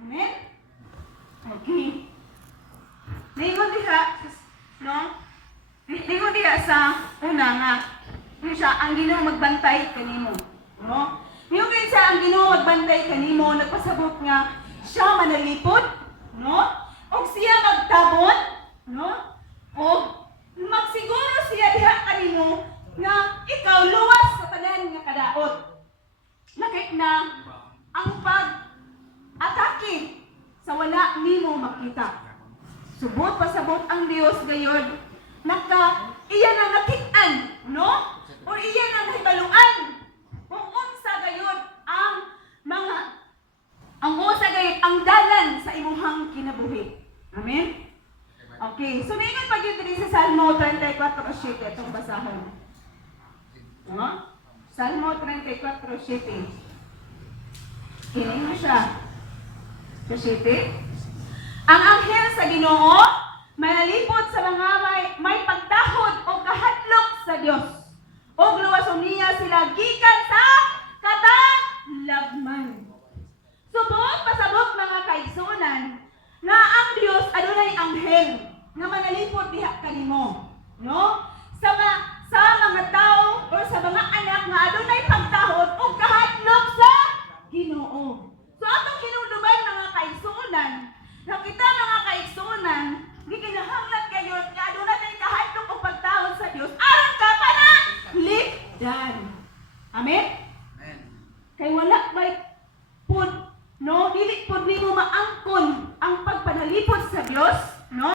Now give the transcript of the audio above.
Amen? Okay. Lingon diha, no? Lingon diha sa una nga, yun siya, ang Ginoo magbantay kanimo. No? Yung sa ang Ginoo magbantay kanimo, nagpasabot nga, siya manalipod, no? O siya magtabon, no? O magsiguro siya diha kanimo nga ikaw luwas sa tanan nga kadaot. Nakit na ang pag-atake sa wala nimo makita. Subot pasabot ang Dios gayod iya na nakit-an, no? O iya na nahibaluan kung unsa gayod ang dalan sa imuhang kinabuhi. Amen? Okay, so ningon pag yun din sa Salmo 34:7 itong basahon. No? Salmo 34:7. Kini mo siya. Sa 7. Ang anghel sa Ginoo manalipod sa mga may pagdahod o kahadlok sa Dios. O luwason niya sila gikan sa katalagman. Subot pasabot mga kaigsunan nga ang Dios adunay anghel nga manalipod diha kanimo, no? Sa mga tao o sa mga anak nga adunay pagdahod o kahadlok sa Ginoo. So atong hinuluban mga kaigsunan, na kita mga kaigsunan, di kinahanglan kayo nga adunay kahadlok o pagdahod sa Dios aron ka panalipdan. Amen? Amen. Kay wala bay pud, no, dili pud nimo maangkon ang pagpanalipod sa Dios, no?